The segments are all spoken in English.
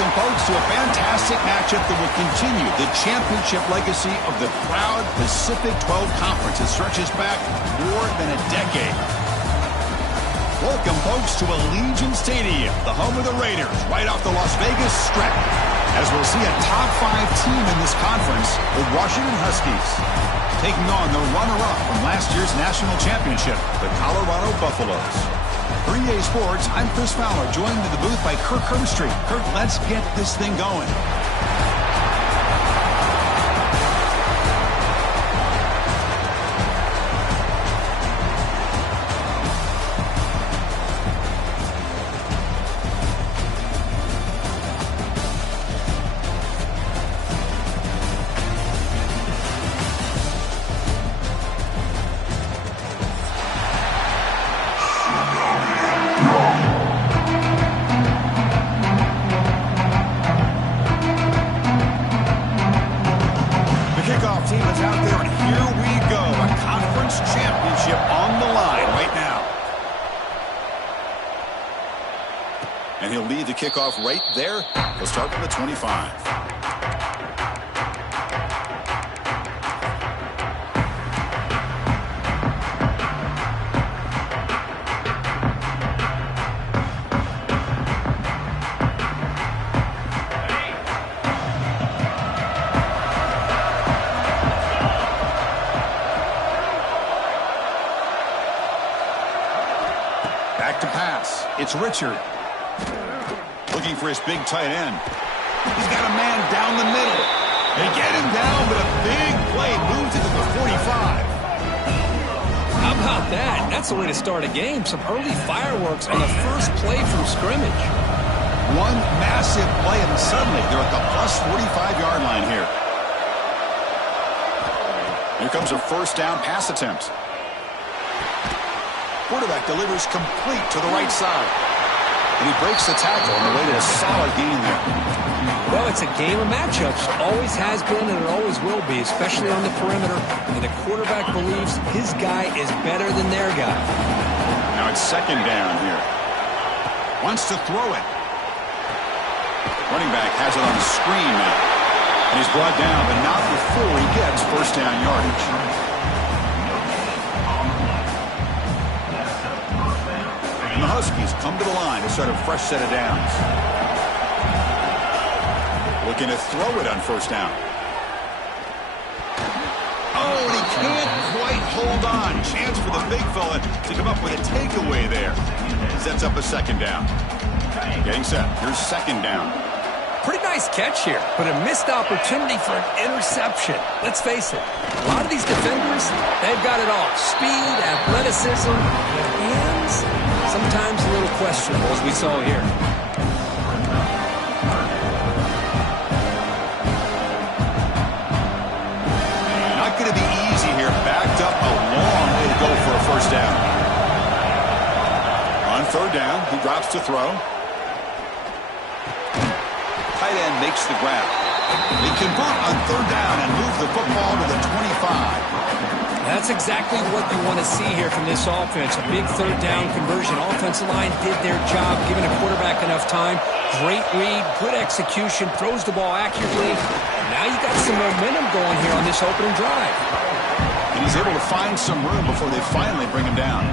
Welcome, folks, to a fantastic matchup that will continue the championship legacy of the proud Pacific 12 Conference that stretches back more than a decade. Welcome, folks, to Allegiant Stadium, the home of the Raiders, right off the Las Vegas Strip, as we'll see a top-5 team in this conference, the Washington Huskies, taking on the runner-up from last year's national championship, the Colorado Buffaloes. For EA Sports, I'm Chris Fowler, joined in the booth by Kirk Herbstreit. Kirk, let's get this thing going. And he'll lead the kickoff right there. He'll start from the 25. Back to pass. It's Richard. Looking for his big tight end. He's got a man down the middle. They get him down, but a big play moves it to the 45. How about that? That's the way to start a game. Some early fireworks on the first play from scrimmage. One massive play, and suddenly they're at the plus 45-yard line here. Here comes a first down pass attempt. Quarterback delivers complete to the right side. And he breaks the tackle on the way to a solid gain there. Well, it's a game of matchups. Always has been and it always will be, especially on the perimeter. And the quarterback believes his guy is better than their guy. Now it's second down here. Wants to throw it. Running back has it on the screen now. And he's brought down, but not before he gets first down yardage. And the Huskies come to the line to start a fresh set of downs. Looking to throw it on first down. Oh, and he can't quite hold on. Chance for the big fella to come up with a takeaway there. Sets up a second down. Getting set. Here's second down. Pretty nice catch here, but a missed opportunity for an interception. Let's face it, a lot of these defenders, they've got it all. Speed, athleticism, hands, sometimes a little questionable, as we saw here. Not going to be easy here. Backed up a long way to go for a first down. On third down, he drops to throw. Tight end makes the grab. They convert on third down and move the football to the 25. That's exactly what you want to see here from this offense. A big third down conversion. Offensive line did their job, giving a quarterback enough time. Great read, good execution, throws the ball accurately. Now you got some momentum going here on this opening drive. And he's able to find some room before they finally bring him down.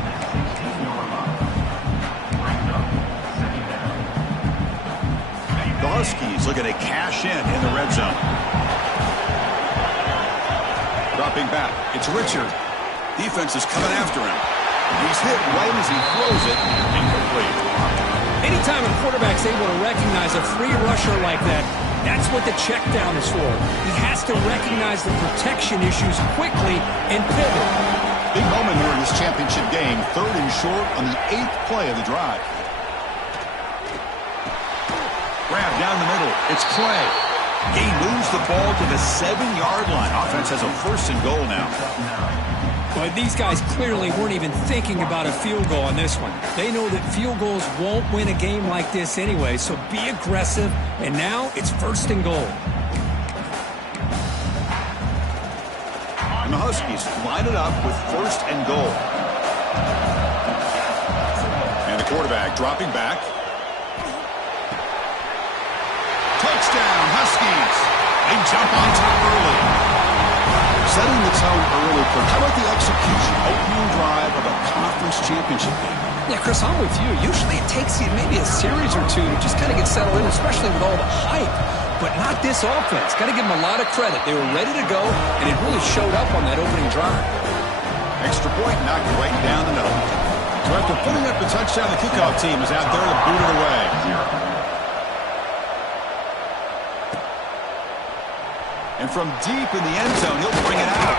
The Huskies looking to cash in the red zone. Dropping back, it's Richard. Defense is coming after him. He's hit right as he throws it. Incomplete. Anytime a quarterback's able to recognize a free rusher like that, that's what the check down is for. He has to recognize the protection issues quickly and pivot. Big moment here in this championship game. Third and short on the 8th play of the drive. Grab down the middle. It's Clay. He moves the ball to the 7-yard line. Offense has a first and goal now. But these guys clearly weren't even thinking about a field goal on this one. They know that field goals won't win a game like this anyway, so be aggressive. And now it's first and goal. And the Huskies line it up with first and goal. And the quarterback dropping back. Touchdown, Huskies. They jump on top early. Setting the tone early. How about the execution? Opening drive of a conference championship game. Yeah, Chris, I'm with you. Usually it takes you maybe a series or two to just kind of get settled in, especially with all the hype. But not this offense. Got to give them a lot of credit. They were ready to go, and it really showed up on that opening drive. Extra point knocked right down the middle. So after putting up the touchdown, the kickoff team is out there to boot it away. And from deep in the end zone, he'll bring it out.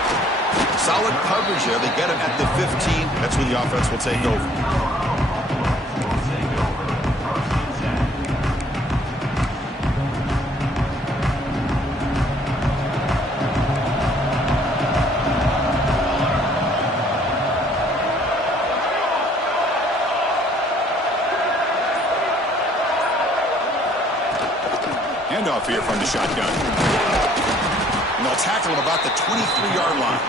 Solid coverage there. They get him at the 15. That's where the offense will take over. Handoff here from the shotgun. And they'll tackle him about the 23-yard line.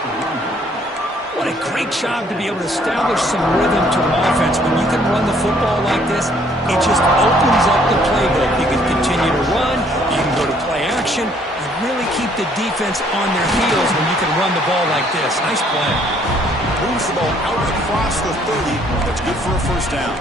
What a great job to be able to establish some rhythm to an offense. When you can run the football like this, it just opens up the playbook. You can continue to run. You can go to play action. You really keep the defense on their heels when you can run the ball like this. Nice play. Moves the ball out across the 30. That's good for a first down.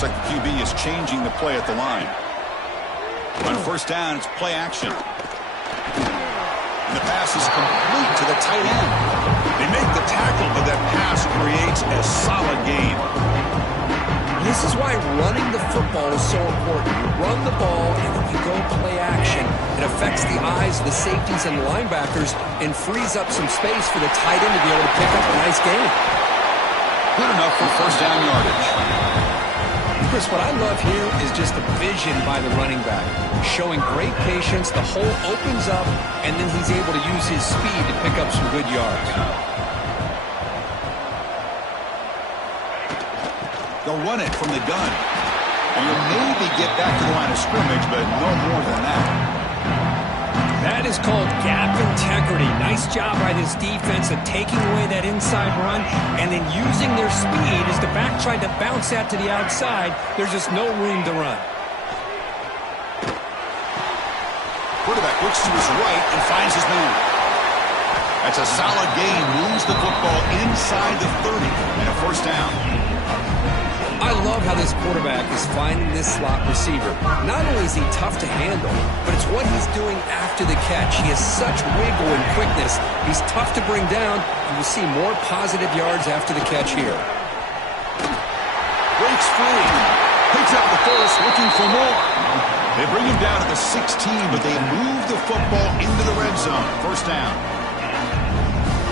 Looks like the QB is changing the play at the line. On first down, it's play action. And the pass is complete to the tight end. They make the tackle, but that pass creates a solid gain. This is why running the football is so important. You run the ball, and then you go play action. It affects the eyes of the safeties and the linebackers and frees up some space for the tight end to be able to pick up a nice gain. Good enough for first down yardage. Chris, what I love here is just the vision by the running back. Showing great patience, the hole opens up, and then he's able to use his speed to pick up some good yards. They'll run it from the gun. And you'll maybe get back to the line of scrimmage, but no more than that. That is called gap integrity. Nice job by this defense of taking away that inside run and then using their speed as the back tried to bounce that to the outside. There's just no room to run. Quarterback looks to his right and finds his man. That's a solid gain. Moves the football inside the 30 and a first down. I love how this quarterback is finding this slot receiver. Not only is he tough to handle, but it's what he's doing after the catch. He has such wiggle and quickness. He's tough to bring down. You will see more positive yards after the catch here. Breaks free. Picks up the first, looking for more. They bring him down at the 16, but they move the football into the red zone. First down.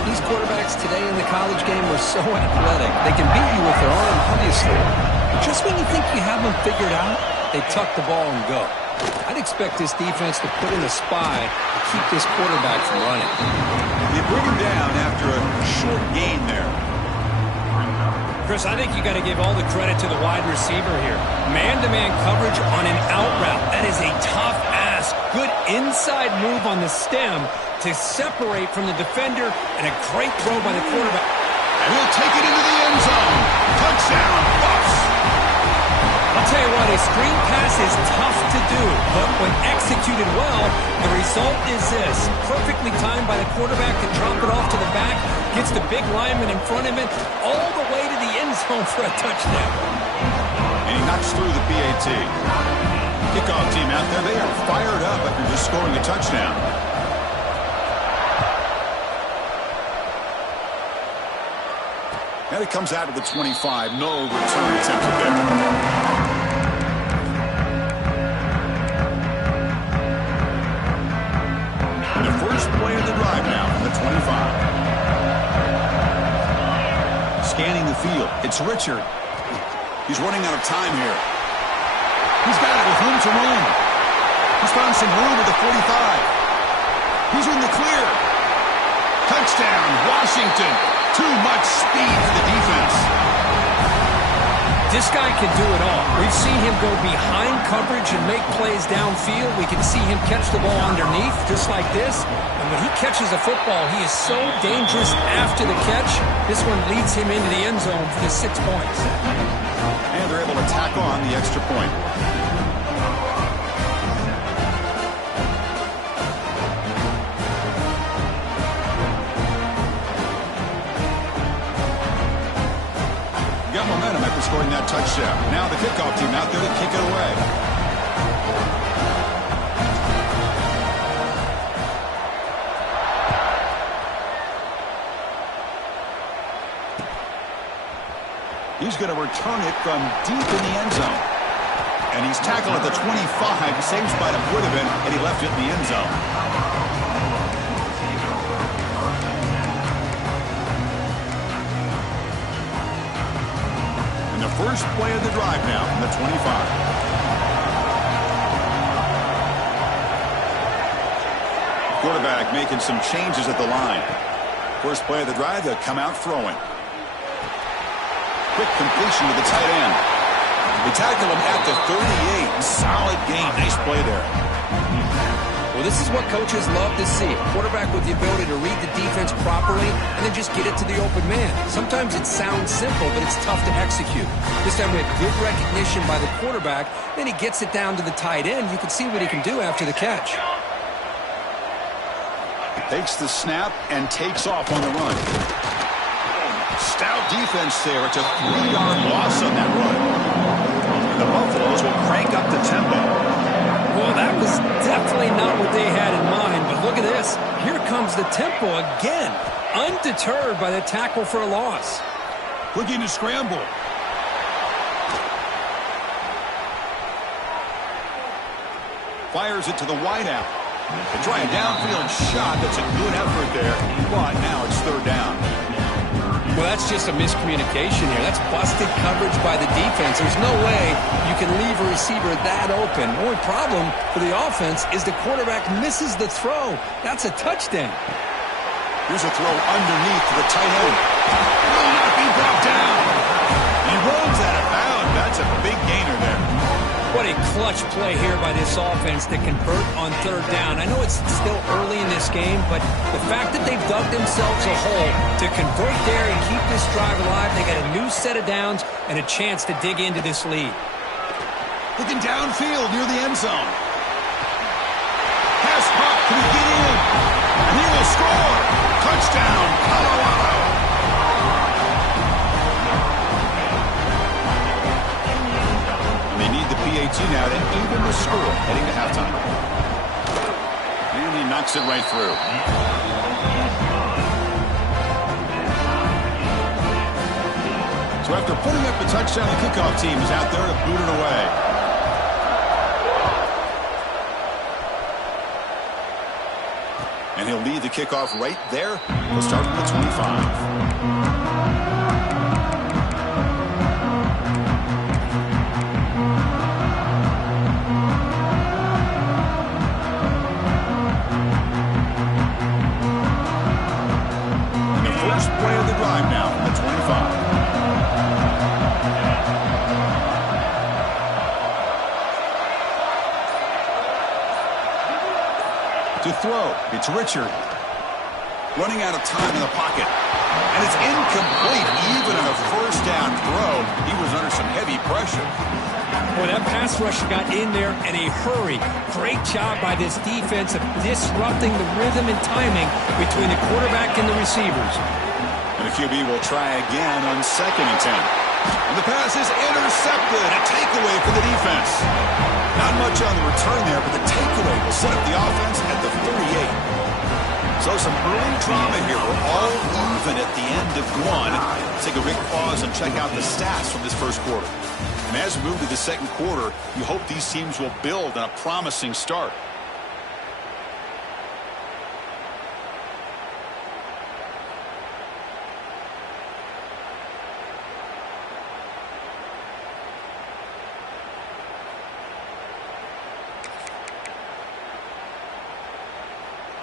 These quarterbacks today in the college game are so athletic. They can beat you with their arm, obviously. Just when you think you have them figured out, they tuck the ball and go. I'd expect this defense to put in a spy to keep this quarterback from running. They bring him down after a short gain there. Chris, I think you got to give all the credit to the wide receiver here. Man-to-man coverage on an out route. That is a tough ask. Good inside move on the stem to separate from the defender, and a great throw by the quarterback. And he'll take it into the end zone. Touchdown, Buffs. I'll tell you what, a screen pass is tough to do, but when executed well, the result is this. Perfectly timed by the quarterback to drop it off to the back, gets the big lineman in front of it, all the way to the end zone for a touchdown. And he knocks through the PAT. Kickoff team out there, they are fired up after just scoring a touchdown. And it comes out of the 25. No return attempted there. And the first play of the drive now from the 25. Scanning the field. It's Richard. He's running out of time here. He's got it with room to run. He's found some room at the 45. He's in the clear. Touchdown, Washington. Too much speed for the defense. This guy can do it all. We've seen him go behind coverage and make plays downfield. We can see him catch the ball underneath, just like this. And when he catches a football, he is so dangerous after the catch. This one leads him into the end zone for the 6 points. And they're able to tack on the extra point. Got momentum after scoring that touchdown. Now the kickoff team out there to kick it away. He's going to return it from deep in the end zone. And he's tackled at the 25. Same spot it would have been, and he left it in the end zone. First play of the drive now from the 25. Quarterback making some changes at the line. First play of the drive, they'll come out throwing. Quick completion to the tight end. They tackle him at the 38. Solid gain. Nice play there. Well, this is what coaches love to see. A quarterback with the ability to read the defense properly and then just get it to the open man. Sometimes it sounds simple, but it's tough to execute. This time we have good recognition by the quarterback. Then he gets it down to the tight end. You can see what he can do after the catch. Takes the snap and takes off on the run. Stout defense there. It's a 3-yard loss on that run. The Buffaloes will crank up the tempo. Well, that was definitely not what they had in mind, but look at this. Here comes the tempo again, undeterred by the tackle for a loss. Looking to scramble. Fires it to the wideout. They try a downfield shot. That's a good effort there, but now it's third down. Well, that's just a miscommunication here. That's busted coverage by the defense. There's no way you can leave a receiver that open. The only problem for the offense is the quarterback misses the throw. That's a touchdown. Here's a throw underneath to the tight end. Will not be brought down. He runs out of bounds. That's a big gainer there. What a clutch play here by this offense to convert on third down. I know it's still early in this game, but the fact that they've dug themselves a hole to convert there and keep this drive alive, they got a new set of downs and a chance to dig into this lead. Looking downfield near the end zone. Pass caught. Can he get in? And he will score. Touchdown, Colorado. They need the PAT now to even the score heading to halftime. And he knocks it right through. So after putting up the touchdown, the kickoff team is out there to boot it away. And he'll lead the kickoff right there. He'll start from the 25. Play of the drive now from the 25. To throw, it's Richard. Running out of time in the pocket. And it's incomplete. Even on a first down throw, he was under some heavy pressure. Boy, that pass rusher got in there in a hurry. Great job by this defense of disrupting the rhythm and timing between the quarterback and the receivers. And the QB will try again on 2nd and 10. And the pass is intercepted. A takeaway for the defense. Not much on the return there, but the takeaway will set up the offense at the 38. So some early drama here. We're all even at the end of one. Let's take a big pause and check out the stats from this first quarter. And as we move to the second quarter, you hope these teams will build on a promising start.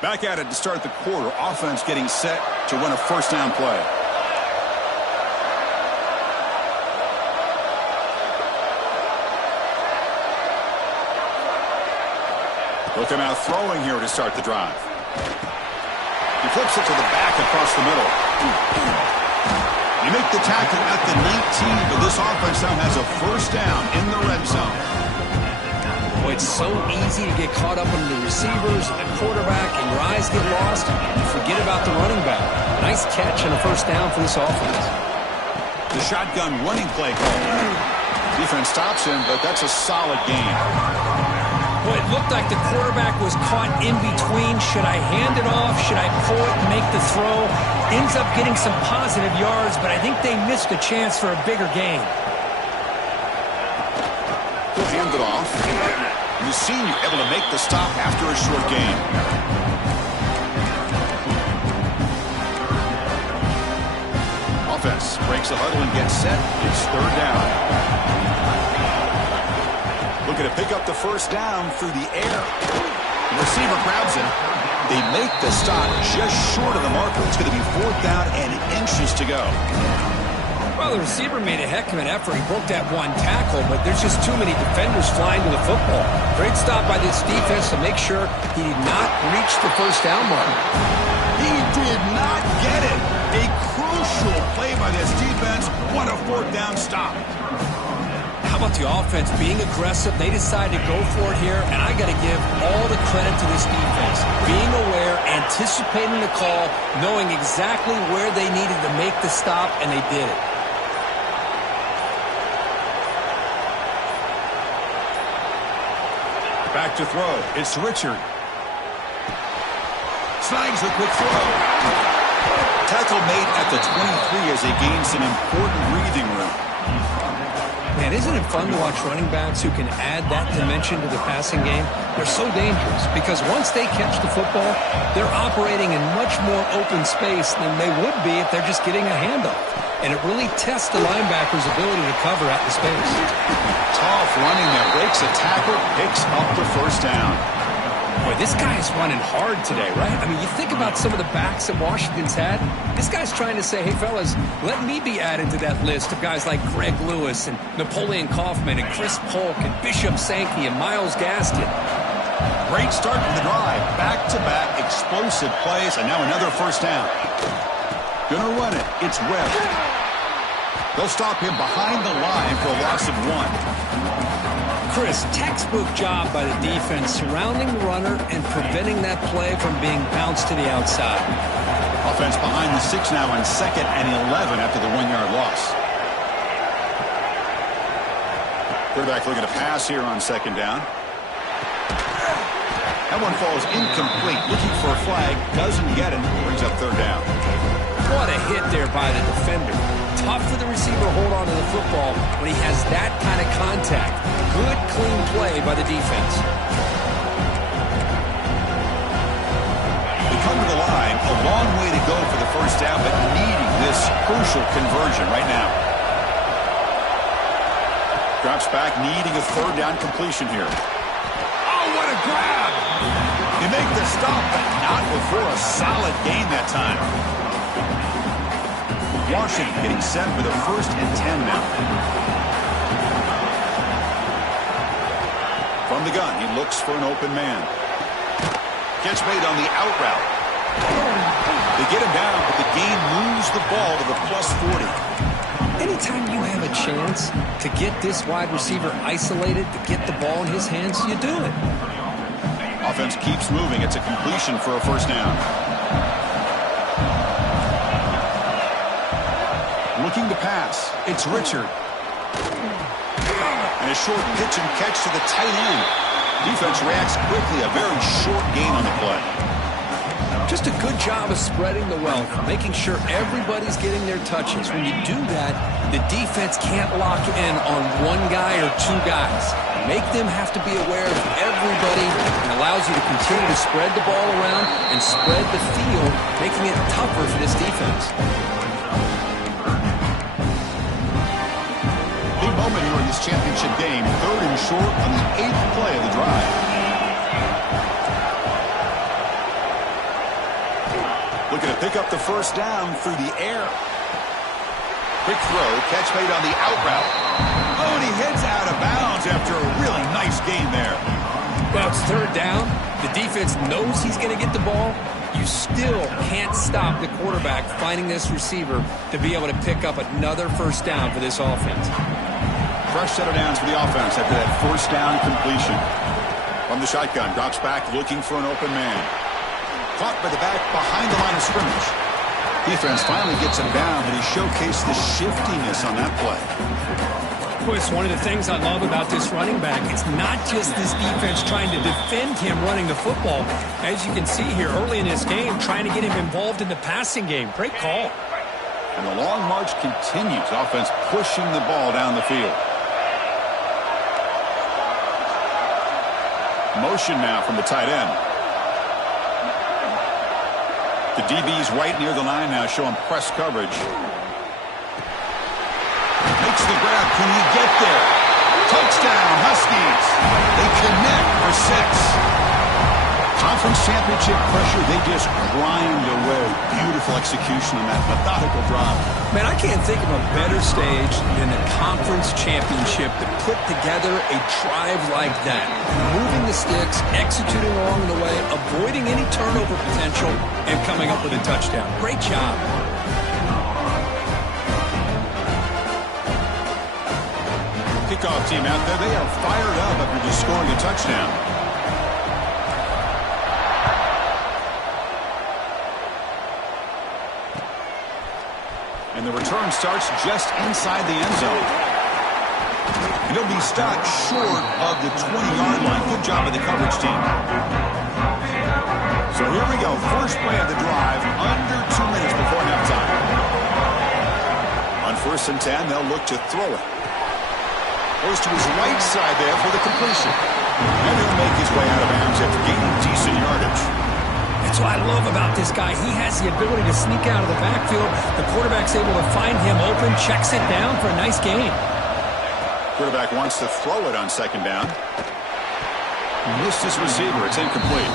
Back at it to start the quarter. Offense getting set to run a first down play. Looking out throwing here to start the drive. He flips it to the back across the middle. You make the tackle at the 19, but this offense now has a first down in the red zone. Boy, it's so easy to get caught up in the receivers and the quarterback, and your eyes get lost. You forget about the running back. Nice catch and a first down for this offense. The shotgun running play call. Defense stops him, but that's a solid gain. Well, it looked like the quarterback was caught in between. Should I hand it off? Should I pull it and make the throw? Ends up getting some positive yards, but I think they missed a chance for a bigger gain. He'll hand it off. The senior able to make the stop after a short gain. Offense breaks the huddle and gets set. It's third down. Looking to pick up the first down through the air. The receiver grabs it. They make the stop just short of the marker. It's going to be fourth down and inches to go. Well, the receiver made a heck of an effort. He broke that one tackle, but there's just too many defenders flying to the football. Great stop by this defense to make sure he did not reach the first down mark. He did not get it. A crucial play by this defense. What a fourth down stop. How about the offense being aggressive? They decided to go for it here, and I got to give all the credit to this defense. Being aware, anticipating the call, knowing exactly where they needed to make the stop, and they did it. Back to throw. It's Richard. Snags the quick throw. Tackle made at the 23 as they gain some important breathing room. Man, isn't it fun to watch running backs who can add that dimension to the passing game? They're so dangerous because once they catch the football, they're operating in much more open space than they would be if they're just getting a handoff. And it really tests the linebacker's ability to cover out the space. Tough running that breaks a tackle, picks up the first down. Boy, this guy is running hard today, right? I mean, you think about some of the backs that Washington's had. This guy's trying to say, hey, fellas, let me be added to that list of guys like Greg Lewis and Napoleon Kaufman and Chris Polk and Bishop Sankey and Myles Gaskin. Great start to the drive. Back-to-back explosive plays, and now another first down. Gonna run it. It's Webb. They'll stop him behind the line for a loss of 1. Chris, textbook job by the defense surrounding the runner and preventing that play from being bounced to the outside. Offense behind the 6 now on 2nd and 11 after the 1-yard loss. Quarterback looking to pass here on 2nd down. That one falls incomplete. Looking for a flag. Doesn't get it. Brings up 3rd down. What a hit there by the defender. Tough for the receiver to hold on to the football when he has that kind of contact. Good, clean play by the defense. They come to the line. A long way to go for the first down, but needing this crucial conversion right now. Drops back, needing a 3rd down completion here. Oh, what a grab! They make the stop, but not before a solid gain that time. Washington getting set with a 1st and 10 now. From the gun, he looks for an open man. Catch made on the out route. They get him down, but the game moves the ball to the +40. Anytime you have a chance to get this wide receiver isolated, to get the ball in his hands, you do it. Offense keeps moving. It's a completion for a first down. Looking to pass. It's Richard. And a short pitch and catch to the tight end. Defense reacts quickly. A very short gain on the play. Just a good job of spreading the wealth, making sure everybody's getting their touches. When you do that, the defense can't lock in on one guy or 2 guys. Make them have to be aware of everybody, and allows you to continue to spread the ball around and spread the field, making it tougher for this defense. Big moment here in this championship game. 3rd and short on the 8th play of the drive. Looking to pick up the first down through the air. Quick throw, catch made on the out route. Oh, and he heads out of bounds after a really nice gain there. Well, it's 3rd down. defense knows he's going to get the ball, you still can't stop the quarterback finding this receiver to be able to pick up another first down for this offense. Fresh set of downs for the offense after that first down completion. From the shotgun, drops back looking for an open man. Caught by the back behind the line of scrimmage. Defense finally gets him down, but he showcased the shiftiness on that play. It's one of the things I love about this running back. It's not just this defense trying to defend him running the football. As you can see here early in this game, trying to get him involved in the passing game. Great call. And the long march continues. Offense pushing the ball down the field. Motion now from the tight end. The DB's right near the line now, showing press coverage. Makes the grab. Can he get there? Touchdown, Huskies. They connect for 6. Conference championship pressure, they just grind away. Beautiful execution on that methodical drive. Man, I can't think of a better stage than the conference championship to put together a drive like that. Moving the sticks, executing along the way, avoiding any turnover potential, and coming up with a touchdown. Great job. Kickoff team out there, they are fired up after just scoring a touchdown. And the return starts just inside the end zone. It'll be stopped short of the 20-yard line. Good job of the coverage team. So here we go. First play of the drive, under 2 minutes before halftime. On 1st and 10, they'll look to throw it. Goes to his right side there for the completion. And he'll make his way out of bounds after gaining decent yardage. That's what I love about this guy. He has the ability to sneak out of the backfield. The quarterback's able to find him open, checks it down for a nice gain. Quarterback wants to throw it on 2nd down. Missed his receiver. It's incomplete.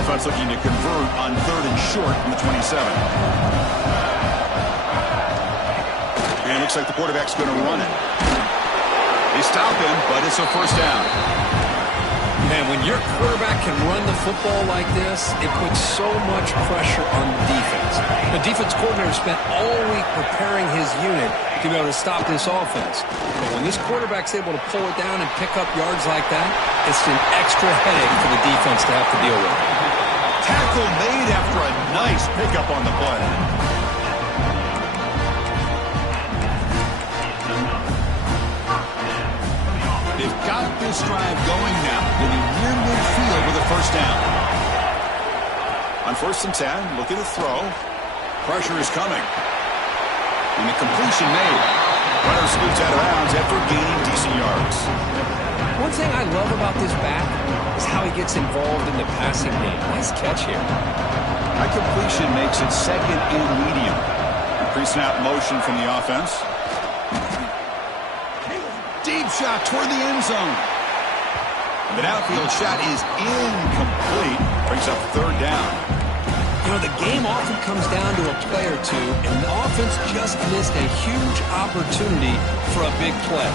Offense looking to convert on 3rd and short from the 27. And looks like the quarterback's going to run it. They stop him, but it's a first down. Man, when your quarterback can run the football like this, it puts so much pressure on the defense. The defense coordinator spent all week preparing his unit to be able to stop this offense. But when this quarterback's able to pull it down and pick up yards like that, it's an extra headache for the defense to have to deal with. Tackle made after a nice pickup on the play. They've got this drive going now, getting near midfield with a first down. On 1st and 10, looking to throw. Pressure is coming. And the completion made. Runner scoots out of bounds after gaining decent yards. One thing I love about this back is how he gets involved in the passing game. Nice catch here. High completion makes it 2nd and medium. Pre-snap motion from the offense. Deep shot toward the end zone. And the downfield shot is incomplete. Brings up 3rd down. You know, the game often comes down to a play or two, and the offense just missed a huge opportunity for a big play.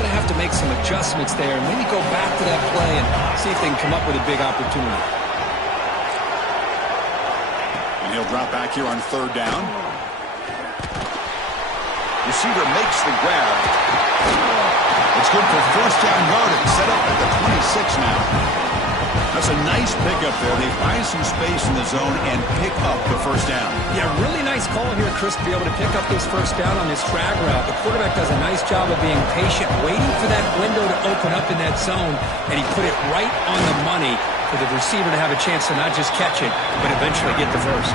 Going to have to make some adjustments there and maybe go back to that play and see if they can come up with a big opportunity. And he'll drop back here on 3rd down. Receiver makes the grab. It's good for first down yardage. Set up at the 26 now. That's a nice pickup there. They find some space in the zone and pick up the first down. Yeah, really nice call here, Chris, to be able to pick up this first down on this drag route. The quarterback does a nice job of being patient, waiting for that window to open up in that zone, and he put it right on the money for the receiver to have a chance to not just catch it, but eventually get the first.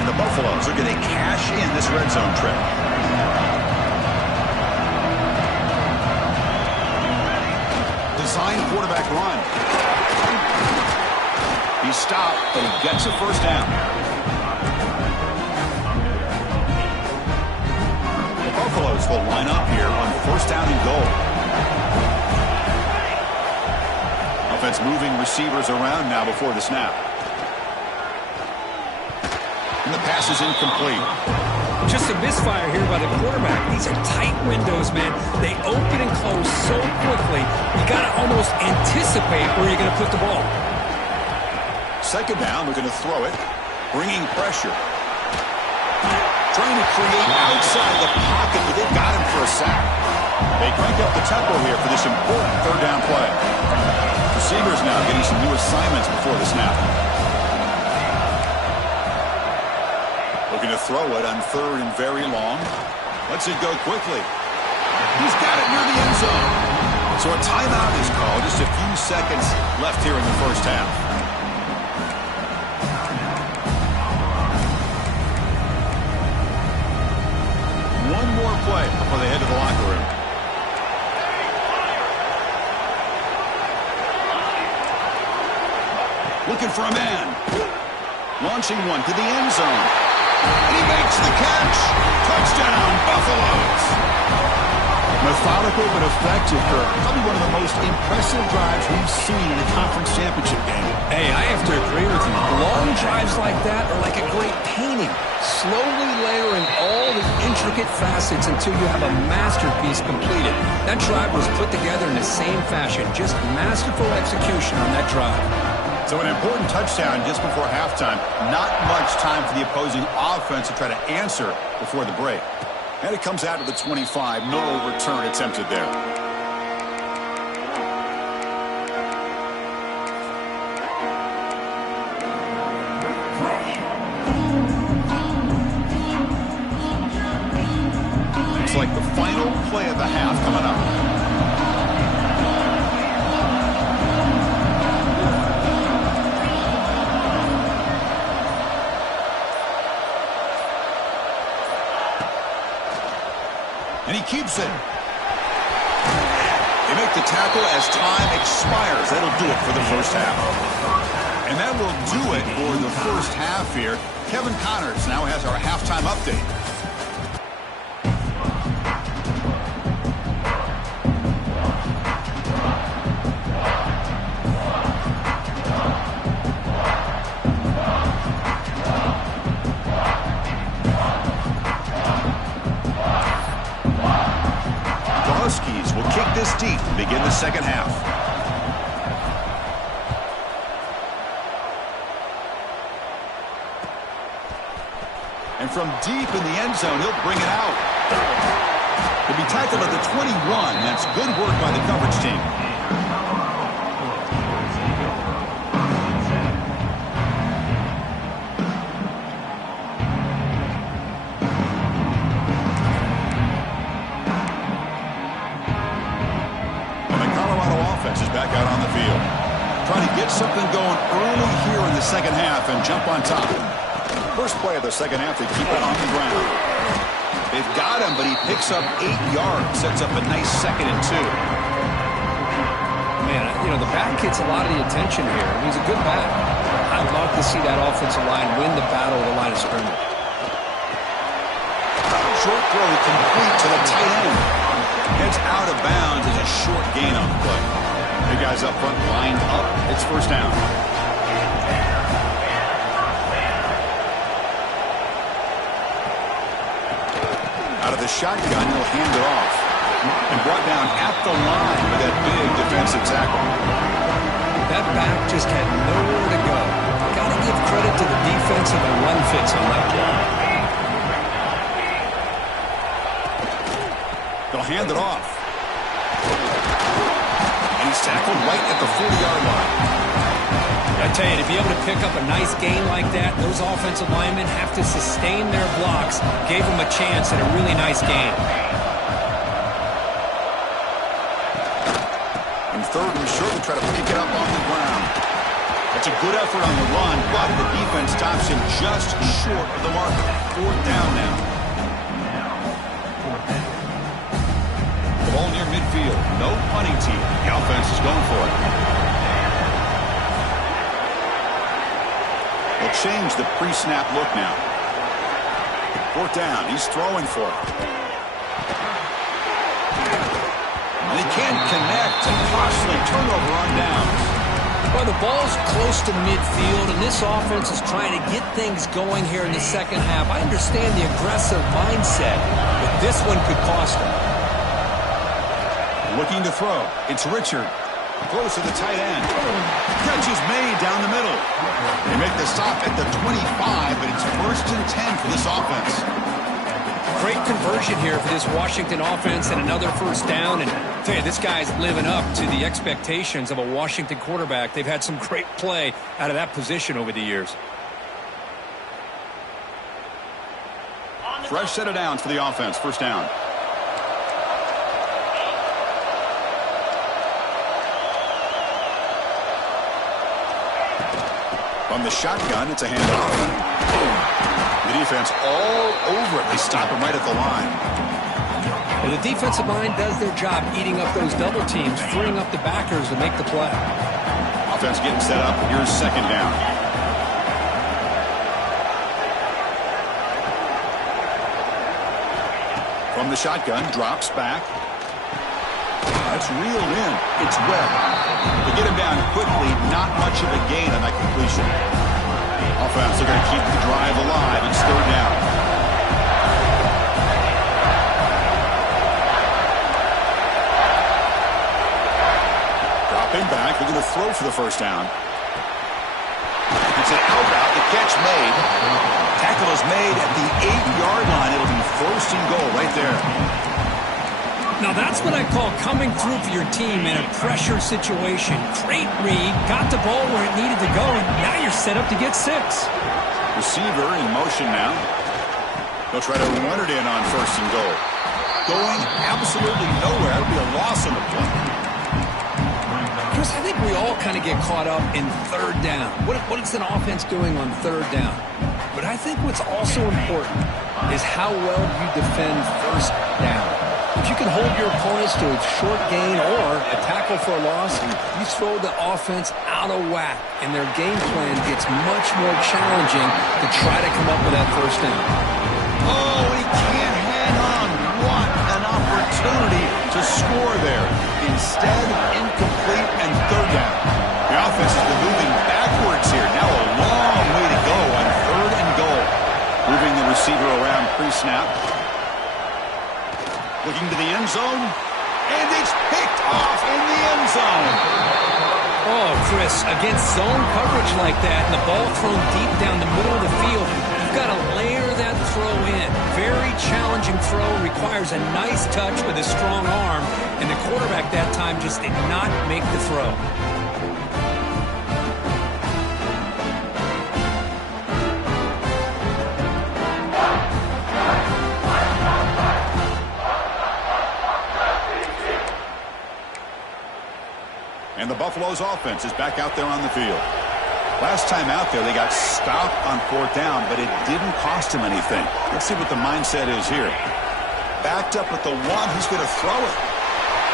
And the Buffaloes are going to cash in this red zone trip. Design quarterback run. He's stopped, but he gets a first down. The Buffaloes will line up here on 1st down and goal. Offense moving receivers around now before the snap. And the pass is incomplete. Just a misfire here by the quarterback. These are tight windows, man. They open and close so quickly, you got to almost anticipate where you're going to put the ball. Second down, we're going to throw it. Bringing pressure. Trying to create outside the pocket, but they've got him for a sack. They crank up the tempo here for this important third down play. Receivers now getting some new assignments before the snap. Looking to throw it on third and very long. Lets it go quickly. He's got it near the end zone. So a timeout is called. Just a few seconds left here in the first half. One more play before they head to the locker room. Looking for a man. Launching one to the end zone. And he makes the catch. Touchdown, Buffaloes. Methodical but effective, Kirk. Probably one of the most impressive drives we've seen in a conference championship game. Hey, I have to agree with you. Long drives like that are like a great painting. Slowly layering all the intricate facets until you have a masterpiece completed. That drive was put together in the same fashion. Just masterful execution on that drive. So an important touchdown just before halftime. Not much time for the opposing offense to try to answer before the break. And it comes out to the 25. No return attempted there. Looks like the final play of the half coming up. And he keeps it. They make the tackle as time expires. That'll do it for the first half. And that will do it for the first half here. Kevin Connors now has our halftime update. Will kick this deep to begin the second half. And from deep in the end zone, he'll bring it out. He'll be tackled at the 21. That's good work by the coverage team. Is back out on the field. Trying to get something going early here in the second half and jump on top. First play of the second half, they keep it on the ground. They've got him, but he picks up 8 yards. Sets up a nice 2nd and 2. Man, you know, the back gets a lot of the attention here. He's a good back. I'd love to see that offensive line win the battle of the line of scrimmage. Short throw complete to the tight end. Gets out of bounds as a short gain on the play. The guys up front lined up. It's first down. Out of the shotgun, he'll hand it off. And brought down at the line with that big defensive tackle. That back just had nowhere to go. Got to give credit to the defense and the run fits on that play. They'll hand it off. And he's tackled right at the 40-yard line. I tell you, to be able to pick up a nice gain like that, those offensive linemen have to sustain their blocks. Gave them a chance at a really nice gain. And third and short, we try to pick it up on the ground. That's a good effort on the run, but the defense stops him just short of the marker. Fourth down now. The ball near midfield. No punting team. The offense is going for it. They'll change the pre-snap look now. Fourth down. He's throwing for it. And he can't connect. A costly turnover on downs. Well, the ball's close to midfield, and this offense is trying to get things going here in the second half. I understand the aggressive mindset, but this one could cost them. Looking to throw. It's Richard. Close to the tight end. Catch is made down the middle. They make the stop at the 25, but it's 1st and 10 for this offense. Great conversion here for this Washington offense and another first down. And I tell you, this guy's living up to the expectations of a Washington quarterback. They've had some great play out of that position over the years. Fresh set of downs for the offense. First down. From the shotgun, it's a handoff. The defense all over it. They stop him right at the line. Well, the defensive line does their job eating up those double teams, freeing up the backers to make the play. Offense getting set up. Here's second down. From the shotgun, drops back. That's reeled in. It's Webb. They get him down quickly. Not much of a gain on that completion. Offense, they're going to keep the drive alive. It's third down. Dropping back. They're going to throw for the first down. It's an out route. The catch made. Tackle is made at the 8-yard line. It'll be 1st and goal right there. Now that's what I call coming through for your team in a pressure situation. Great read, got the ball where it needed to go, and now you're set up to get 6. Receiver in motion now. They'll try to run it in on 1st and goal. Going absolutely nowhere. It'll be a loss on the play. Chris, I think we all kind of get caught up in third down. What is an offense doing on third down? But I think what's also important is how well you defend first down. If you can hold your opponents to a short gain or a tackle for a loss, you throw the offense out of whack, and their game plan gets much more challenging to try to come up with that first down. Oh, he can't hang on. What an opportunity to score there. Instead, incomplete and third down. The offense has been moving backwards here. Now a long way to go on 3rd and goal. Moving the receiver around pre-snap. Looking to the end zone, and it's picked off in the end zone. Oh, Chris, against zone coverage like that, and the ball thrown deep down the middle of the field, you've got to layer that throw in. Very challenging throw, requires a nice touch with a strong arm, and the quarterback that time just did not make the throw. And the Buffalo's offense is back out there on the field. Last time out there, they got stopped on 4th down, but it didn't cost him anything. Let's see what the mindset is here. Backed up at the 1, he's going to throw it.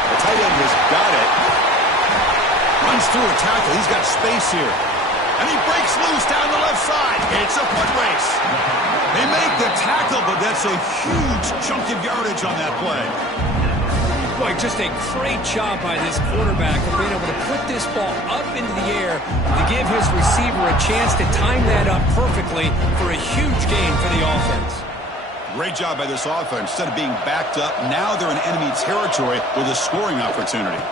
The tight end has got it. Runs through a tackle. He's got space here. And he breaks loose down the left side. It's a foot race. They make the tackle, but that's a huge chunk of yardage on that play. Boy, just a great job by this quarterback of being able to put this ball up into the air to give his receiver a chance to time that up perfectly for a huge gain for the offense. Great job by this offense. Instead of being backed up, now they're in enemy territory with a scoring opportunity.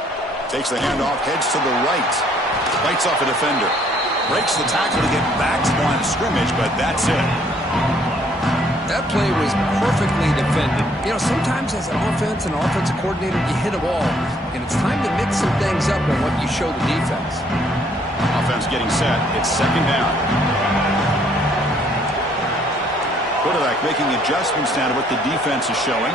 Takes the handoff, heads to the right. Bites off a defender. Breaks the tackle to get back to the line of scrimmage, but that's it. That play was perfectly defended. You know, sometimes as an offensive coordinator, you hit a ball, and it's time to mix some things up on what you show the defense. Offense getting set. It's second down. Quarterback making adjustments now to what the defense is showing.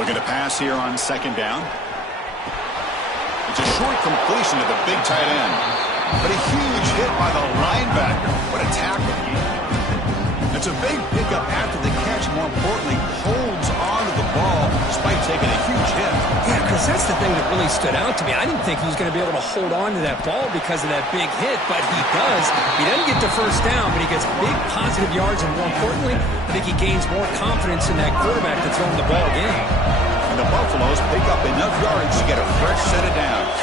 Looking to pass here on second down. It's a short completion to the big tight end. But a huge hit by the linebacker. What a tackle. It's a big pickup after the catch. More importantly, holds on to the ball despite taking a huge hit. Yeah, because that's the thing that really stood out to me. I didn't think he was going to be able to hold on to that ball because of that big hit, but he does. He doesn't get the first down, but he gets big positive yards, and more importantly, I think he gains more confidence in that quarterback to throw him the ball again. And the Buffaloes pick up enough yardage to get a fresh set of downs.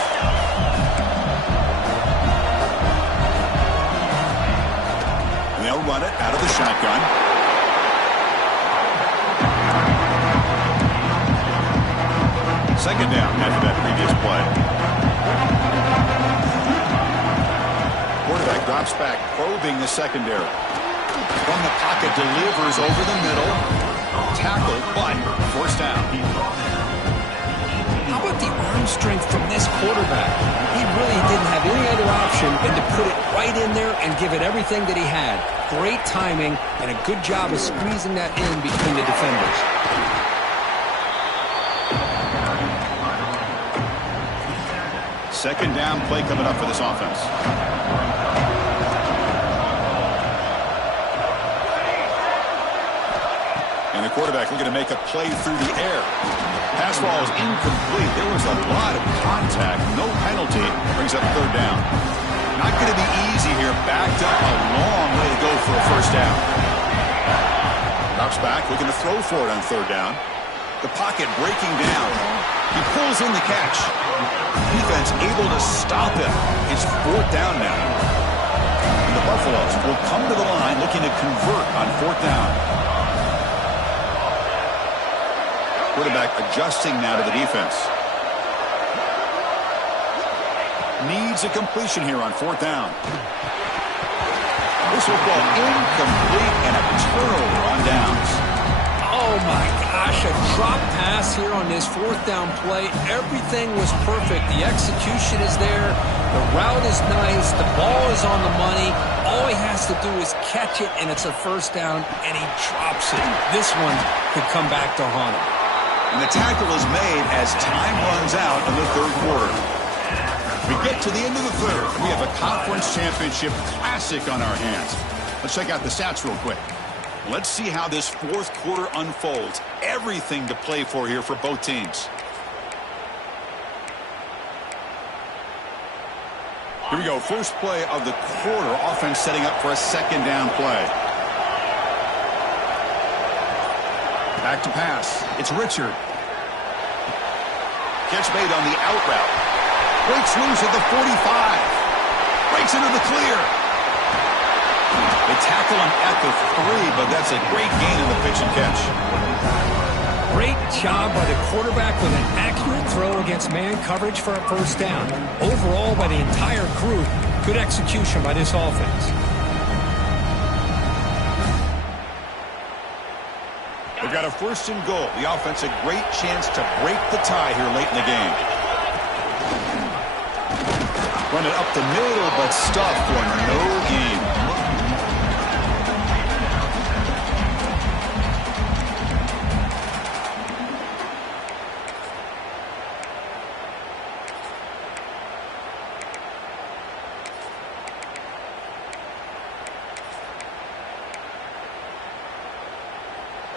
And they'll run it out of the shotgun. Second down after that previous play. Quarterback drops back, probing the secondary. From the pocket, delivers over the middle. Tackle, but forced down. How about the arm strength from this quarterback? He really didn't have any other option than to put it right in there and give it everything that he had. Great timing and a good job of squeezing that in between the defenders. Second down play coming up for this offense. And the quarterback looking to make a play through the air. Pass ball is incomplete. There was a lot of contact. No penalty. Brings up third down. Not going to be easy here. Backed up a long way to go for a first down. Drops back, looking to throw for it on third down. The pocket breaking down. He pulls in the catch. Defense able to stop him. It's fourth down now. And the Buffaloes will come to the line looking to convert on fourth down. Quarterback adjusting now to the defense. Needs a completion here on fourth down. This will go incomplete and a turnover on downs. Oh my gosh, a drop pass here on this fourth down play. Everything was perfect. The execution is there. The route is nice. The ball is on the money. All he has to do is catch it, and it's a first down, and he drops it. This one could come back to haunt him. And the tackle is made as time runs out in the third quarter. We get to the end of the third. We have a conference championship classic on our hands. Let's check out the stats real quick. Let's see how this fourth quarter unfolds. Everything to play for here for both teams. Here we go. First play of the quarter. Offense setting up for a second down play. Back to pass. It's Richard. Catch made on the out route. Breaks loose at the 45. Breaks into the clear. They tackle him at the 3, but that's a great gain in the pitch and catch. Great job by the quarterback with an accurate throw against man coverage for a first down. Overall, by the entire group, good execution by this offense. They've got a first and goal. The offense a great chance to break the tie here late in the game. Run it up the middle, but stuffed for no gain.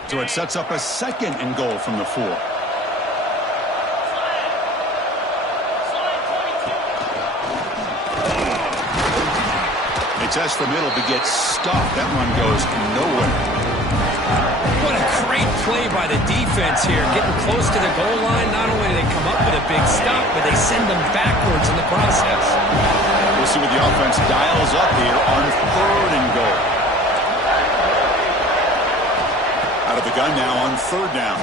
So it sets up a second and goal from the 4. They test the middle, but gets stuffed. That one goes nowhere. What a great play by the defense here. Getting close to the goal line, not only do they come up with a big stop, but they send them backwards in the process. We'll see what the offense dials up here on third and goal. Out of the gun now on third down.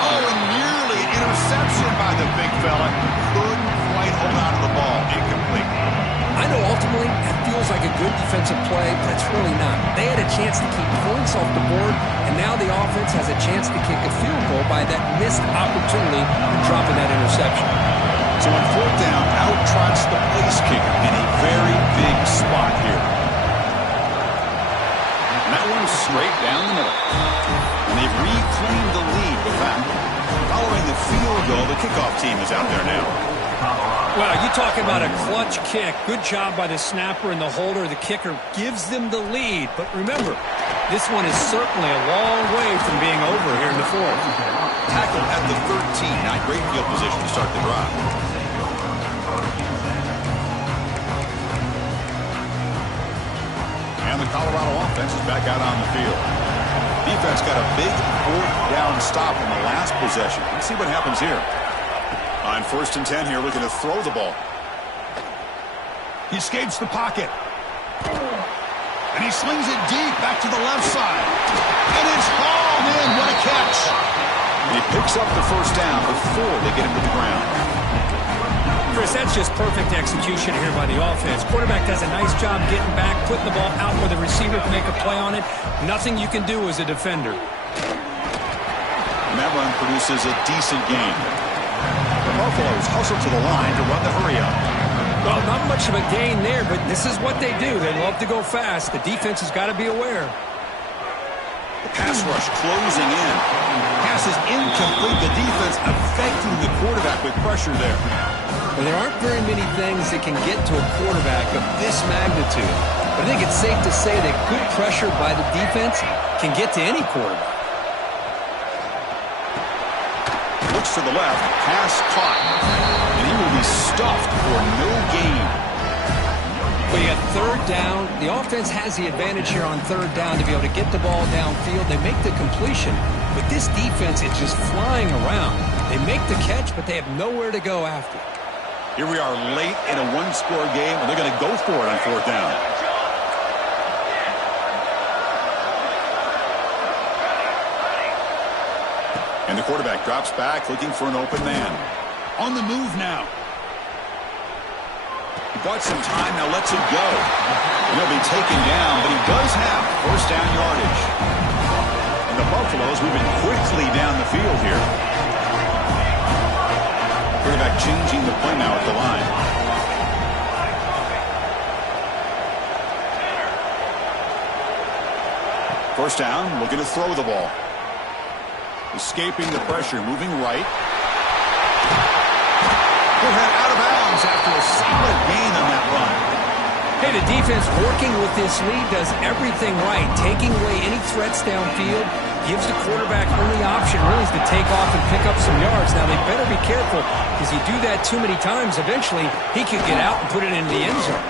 Oh, and nearly an interception by the big fella. Couldn't quite hold on to the ball. Incomplete. I know ultimately that feels like a good defensive play, but it's really not. They had a chance to keep points off the board, and now the offense has a chance to kick a field goal by that missed opportunity for dropping that interception. So on fourth down, out trots the place kicker in a very big spot here. That one straight down the middle. And they've reclaimed the lead with that. Following the field goal, the kickoff team is out there now. Well, you talk about a clutch kick. Good job by the snapper and the holder. The kicker gives them the lead. But remember, This one is certainly a long way from being over here in the fourth. Tackled at the 13. Not great field position to start the drive. And the Colorado offense is back out on the field. Defense got a big fourth down stop in the last possession. Let's see what happens here. On 1st and 10 here, looking to throw the ball. He escapes the pocket. And he slings it deep back to the left side. And it's hauled in. What a catch. And he picks up the first down before they get him to the ground. Chris, that's just perfect execution here by the offense. Quarterback does a nice job getting back, putting the ball out where the receiver can make a play on it. Nothing you can do as a defender. And that run produces a decent gain. The Buffaloes hustle to the line to run the hurry-up. Well, not much of a gain there, but this is what they do. They love to go fast. The defense has got to be aware. The pass rush closing in. Pass is incomplete. The defense affecting the quarterback with pressure there. Well, there aren't very many things that can get to a quarterback of this magnitude. But I think it's safe to say that good pressure by the defense can get to any quarterback. Looks to the left. Pass caught. And he will be stuffed for no gain. Well, you got 3rd down. The offense has the advantage here on 3rd down to be able to get the ball downfield. They make the completion, but this defense is just flying around. They make the catch, but they have nowhere to go after. Here we are late in a one-score game, and they're going to go for it on 4th down. And the quarterback drops back, looking for an open man. On the move now. He got some time, now lets it go. And he'll be taken down, but he does have 1st down yardage. And the Buffaloes moving quickly down the field here. Quarterback changing the play now at the line. First down, looking to throw the ball. Escaping the pressure, moving right. Put that out of bounds after a solid gain on that run. Hey, the defense working with this lead does everything right. Taking away any threats downfield gives the quarterback only option really is to take off and pick up some yards. Now, they better be careful because you do that too many times, eventually he could get out and put it in the end zone.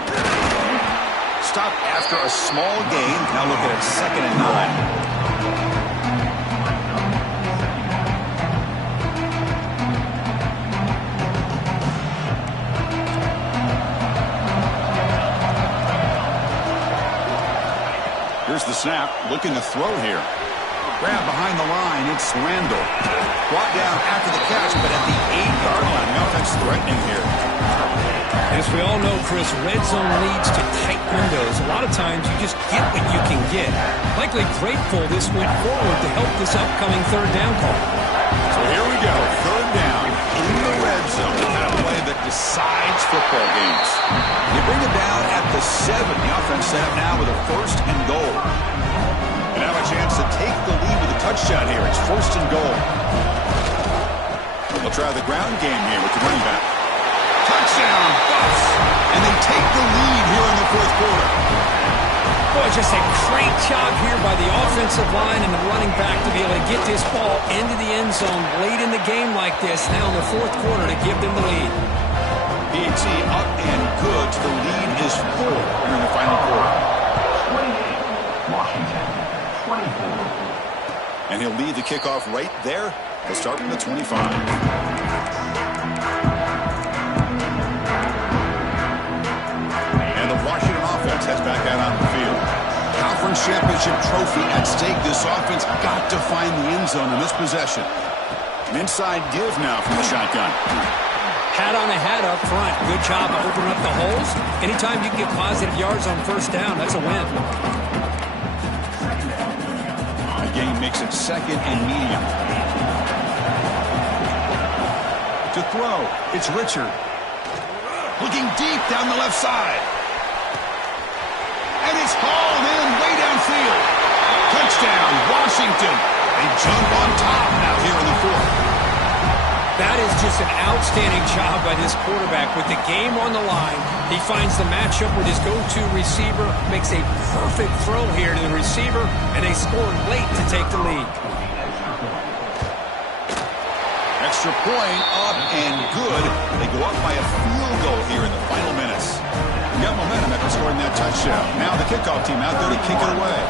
Stop after a small gain. Now look at it, 2nd and 9. Here's the snap, looking to throw here. Grab behind the line, it's Randall. Brought down after the catch, but at the 8-yard line, the offense threatening here. As we all know, Chris, red zone leads to tight windows. A lot of times you just get what you can get. Likely grateful this went forward to help this upcoming 3rd down call. So here we go, 3rd down in the red zone. The kind of play that decides football games. You bring it down at the 7. The offense set up now with a 1st and goal. And have a chance to take the lead with a touchdown here. It's 1st and goal. They'll try the ground game here with the running back. Touchdown, Buffs. And they take the lead here in the 4th quarter. Boy, just a great job here by the offensive line and the running back to be able to get this ball into the end zone late in the game like this, now in the 4th quarter to give them the lead. BT up and good. The lead is 4 here in the final quarter. 28, Washington, 24. And he'll lead the kickoff right there. He'll start from the 25. And the Washington offense heads back out on the field. Conference championship trophy at stake. This offense got to find the end zone in this possession. An inside give now from the shotgun. Hat on a hat up front. Good job of opening up the holes. Anytime you can get positive yards on 1st down, that's a win. The game makes it 2nd and medium. To throw, it's Richard. Looking deep down the left side. And it's hauled in way downfield. Touchdown, Washington. They jump on top now here in the 4th. That is just an outstanding job by this quarterback. With the game on the line, he finds the matchup with his go-to receiver, makes a perfect throw here to the receiver, and they score late to take the lead. Extra point up and good. They go up by a field goal here in the final minutes. We got momentum after scoring that touchdown. Now the kickoff team out there to kick it away.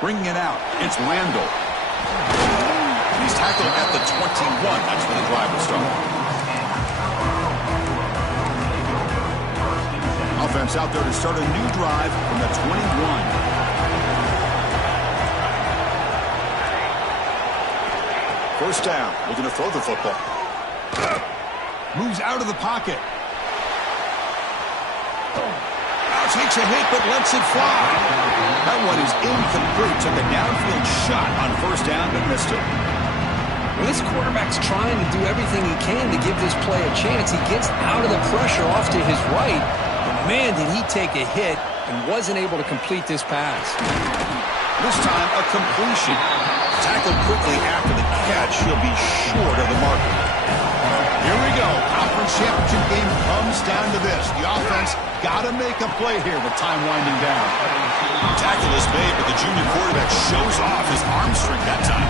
Bringing it out, it's Randall. He's tackled at the 21. That's where the drive will start. Offense out there to start a new drive from the 21. First down, looking to throw the football. Moves out of the pocket. Takes a hit, but lets it fly. That one is incomplete. Took a downfield shot on first down, but missed it. Well, this quarterback's trying to do everything he can to give this play a chance. He gets out of the pressure off to his right. But man, did he take a hit and wasn't able to complete this pass. This time, a completion. Tackled quickly after the catch. He'll be short of the marker. Here we go. Conference championship game comes down to this. The offense got to make a play here with time winding down. Tackle is made, but the junior quarterback shows off his arm strength that time.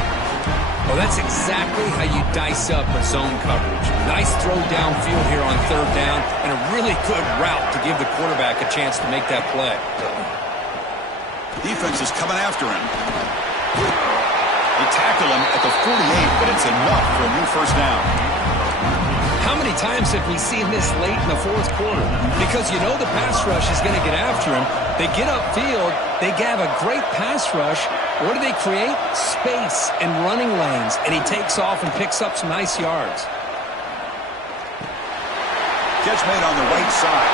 Well, that's exactly how you dice up a zone coverage. Nice throw downfield here on third down, and a really good route to give the quarterback a chance to make that play. Defense is coming after him. They tackle him at the 48, but it's enough for a new first down. How many times have we seen this late in the fourth quarter? Because you know the pass rush is going to get after him. They get upfield. They have a great pass rush. What do they create? Space and running lanes. And he takes off and picks up some nice yards. Catch made on the right side.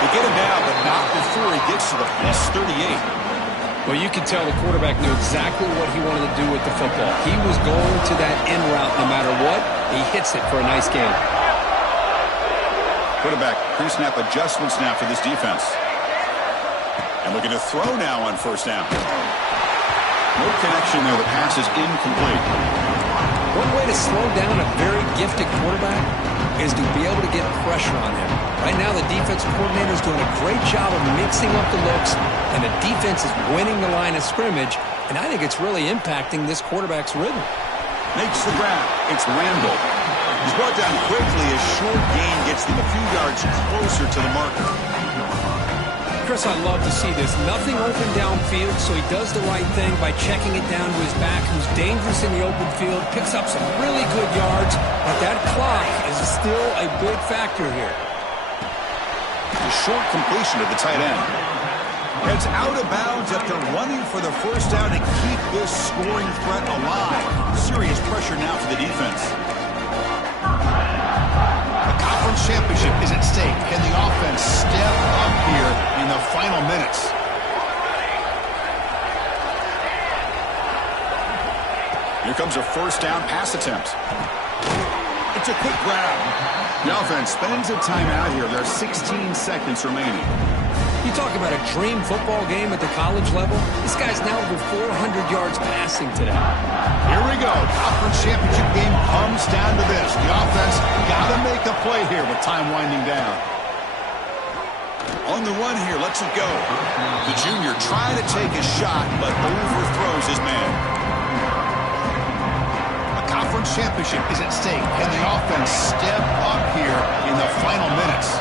They get him down, but not before he gets to the plus 38. Well, you can tell the quarterback knew exactly what he wanted to do with the football. He was going to that end route no matter what. He hits it for a nice gain. Quarterback pre-snap adjustments now for this defense. And looking to throw now on first down. No connection there. The pass is incomplete. One way to slow down a very gifted quarterback is to be able to get pressure on him. Right now, the defensive coordinator is doing a great job of mixing up the looks, and the defense is winning the line of scrimmage, and I think it's really impacting this quarterback's rhythm. Makes the grab. It's Randall. He's brought down quickly. A short gain gets them a few yards closer to the marker. Chris, I love to see this. Nothing open downfield, so he does the right thing by checking it down to his back, who's dangerous in the open field, picks up some really good yards, but that clock is still a big factor here. A short completion to the tight end. Heads out of bounds after running for the first down to keep this scoring threat alive. Serious pressure now for the defense. The conference championship is at stake. Can the offense step up here in the final minutes? Here comes a first down pass attempt. It's a quick grab. The offense spends a timeout here. There are 16 seconds remaining. You talk about a dream football game at the college level. This guy's now over 400 yards passing today. Here we go. Conference championship game comes down to this. The offense got to make a play here with time winding down. On the run here, lets it go. The junior trying to take a shot, but overthrows his man. A conference championship is at stake. Can the offense step up here in the final minutes?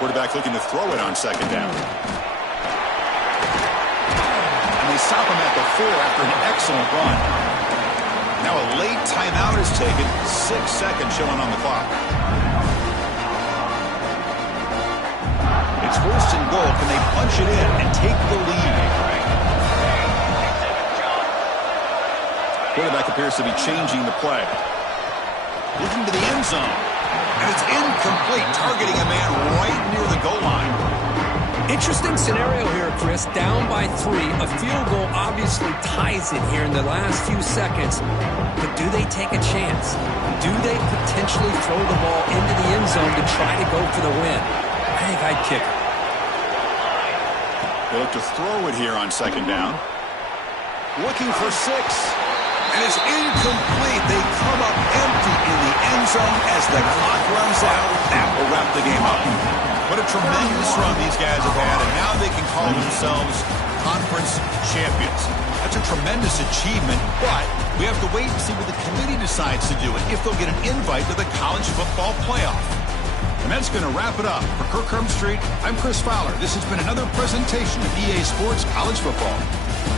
Quarterback looking to throw it on second down. And they stop him at the 4 after an excellent run. Now a late timeout is taken. 6 seconds showing on the clock. It's first and goal. Can they punch it in and take the lead? Quarterback appears to be changing the play. Looking to the end zone. And it's incomplete, targeting a man right near the goal line. Interesting scenario here, Chris. Down by 3. A field goal obviously ties it here in the last few seconds. But do they take a chance? Do they potentially throw the ball into the end zone to try to go for the win? I think I'd kick it. He'll look to throw it here on second down. Looking for 6. And it's incomplete. They come up empty in the end zone as the clock runs out. That will wrap the game up. What a tremendous run these guys have had, and now they can call themselves conference champions. That's a tremendous achievement, but we have to wait and see what the committee decides to do and if they'll get an invite to the college football playoff. And that's going to wrap it up. For Kirk Street, I'm Chris Fowler. This has been another presentation of EA Sports College Football.